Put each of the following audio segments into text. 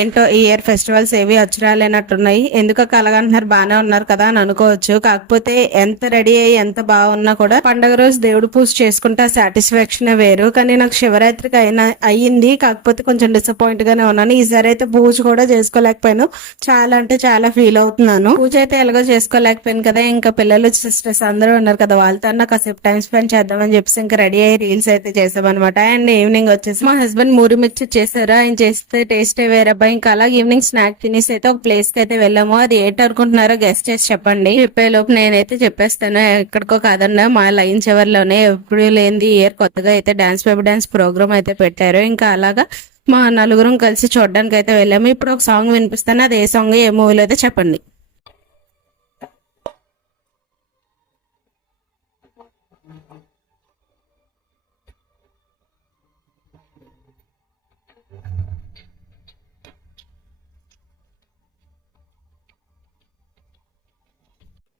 ఏంటో ఈ year festivals ఏవి అచ్చురాలేనట్టున్నాయి. ఎందుకో కలగంటున్నారు, బానే ఉన్నారు కదా అని అనుకోవచ్చు. కాకపోతే ఎంత రెడీ అయ్యి ఎంత బాగున్నా కూడా పండగ రోజు దేవుడు పూజ చేసుకుంటే సాటిస్ఫాక్షన్ వేరు. కానీ నాకు శివరాత్రికి అయ్యింది, కాకపోతే కొంచెం డిసప్పాయింట్ గానే ఉన్నాను. ఈసారి అయితే పూజ కూడా చేసుకోలేకపోయాను. చాలా అంటే చాలా ఫీల్ అవుతున్నాను. పూజ అయితే ఎలాగో చేసుకోలేకపోయాను కదా, ఇంకా పిల్లలు సిస్టర్స్ అందరూ ఉన్నారు కదా, వాళ్ళతో కాసేపు టైం స్పెండ్ చేద్దామని చెప్పేసి ఇంకా రెడీ అయ్యి రీల్స్ అయితే చేసామన్నమాట. అండ్ ఈవినింగ్ వచ్చేసి మా హస్బెండ్ మూరి మిర్చి చేశారు. ఆయన చేస్తే టేస్ట్ వేరే. ఇంకా అలాగే ఈవినింగ్ స్నాక్ తినేసి అయితే ఒక ప్లేస్ కి అయితే వెళ్ళాము. అది ఏంటి అనుకుంటున్నారో గెస్ట్ చేసి చెప్పండి. చెప్పేలోపు నేనైతే చెప్పేస్తాను. ఎక్కడికో కాదన్నా మా లైన్ చివరిలోనే ఎప్పుడు లేని ఇయర్ కొత్తగా అయితే డాన్స్ బేబీ డాన్స్ ప్రోగ్రామ్ అయితే పెట్టారు. ఇంకా అలాగా మా నలుగురం కలిసి చూడడానికి అయితే వెళ్ళాము. ఇప్పుడు ఒక సాంగ్ వినిపిస్తాను, అది ఏ సాంగ్ ఏ మూవీలో అయితే చెప్పండి.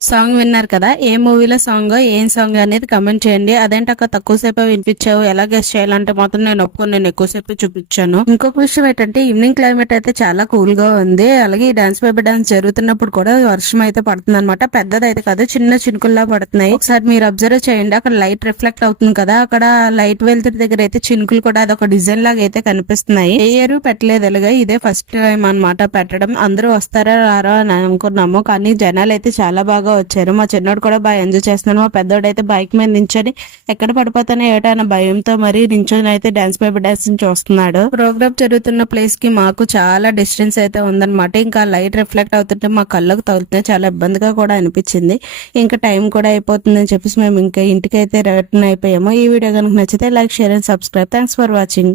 సాంగ్ విన్నారు కదా, ఏ మూవీలో సాంగ్ ఏం సాంగ్ అనేది కమెంట్ చేయండి. అదేంటి అక్క తక్కువసేపు వినిపించావు, ఎలా గెస్ట్ చేయాలంటే మాత్రం నేను నేను ఎక్కువసేపు చూపించాను. ఇంకొక విషయం ఏంటంటే ఈవినింగ్ క్లైమేట్ అయితే చాలా కూల్ గా ఉంది. అలాగే ఈ డాన్స్ బేబీ డాన్స్ జరుగుతున్నప్పుడు కూడా వర్షం అయితే పడుతుంది అనమాట. పెద్దదైతే కాదు, చిన్న చినుకుల్లా పడుతున్నాయి. ఒకసారి మీరు అబ్జర్వ్ చేయండి, అక్కడ లైట్ రిఫ్లెక్ట్ అవుతుంది కదా, అక్కడ లైట్ వెళ్తున్న దగ్గర అయితే చినుకులు కూడా అదొక డిజైన్ లాగా అయితే కనిపిస్తున్నాయి. ఏ ఇయర్ పెట్టలేదు అలాగా, ఇదే ఫస్ట్ టైం అనమాట పెట్టడం. అందరూ వస్తారా రారా అని అనుకున్నాము, కానీ జనాలు అయితే చాలా బాగా వచ్చారు. మా చిన్నోడు కూడా బాగా ఎంజాయ్ చేస్తున్నాడు. మా పెద్దోడు అయితే బైక్ మీద నించొని ఎక్కడ పడిపోతానో ఏటైనా భయంతో మరి నించొని అయితే డాన్స్ బేబీ డాన్స్ చూస్తున్నాడు. ప్రోగ్రామ్ జరుగుతున్న ప్లేస్ కి మాకు చాలా డిస్టెన్స్ అయితే ఉందన్నమాట. ఇంకా లైట్ రిఫ్లెక్ట్ అవుతుంటే మా కళ్ళకు తగులుతుంది, చాలా ఇబ్బందిగా కూడా అనిపించింది. ఇంకా టైం కూడా అయిపోతుందని చెప్పేసి మేము ఇంకా ఇంటికి అయితే రిటర్న్ అయిపోయాము. ఈ వీడియో కనుక నచ్చితే like, share and subscribe. Thanks for watching.